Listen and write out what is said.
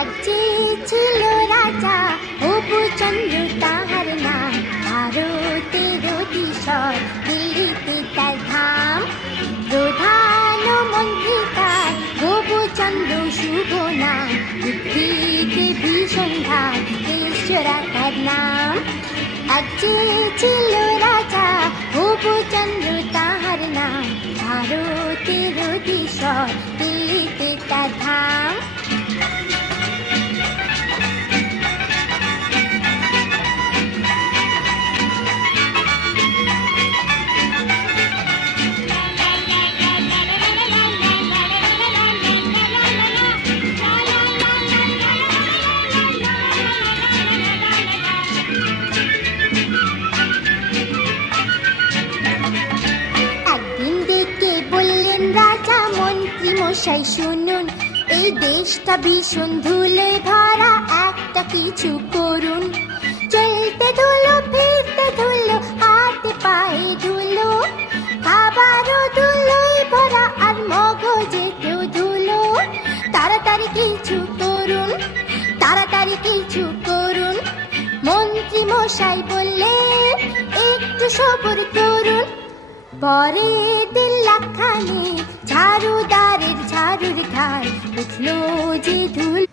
এক যে ছিল রাজা হবুচন্দ্র তাহার নাম, ভারতের অতিশয় দিল্লিতে তার ধাম। প্রধানমন্ত্রী তার হবুচন্দ্র শুভ নাম, বুদ্ধিকে ভীষণ ধাম ঈশ্বরা তার নাম। এক যে ছিল রাজা হবুচন্দ্র তাহার নাম, ভারতের অতিশয় দিল্লিতে তার ধাম। মশাই শুনুন, এই দেশটা ভীষণ ধুলে ভরা, একটা কিছু করুন। চলতে ধুলো, ফিরতে ধুলো, হাতে পায়ে ধুলো, খাবারও ধুলোই ভরা আর মগজেতেও ধুলো। তাড়াতাড়ি কিছু করুন, তাড়াতাড়ি কিছু করুন। মন্ত্রী মশাই বললেন একটু সবর করুন। পরে 1.5 লাখ খানে ঝাড়ুদারের ঝাড়ুর ধার উঠলো যে ধুলো।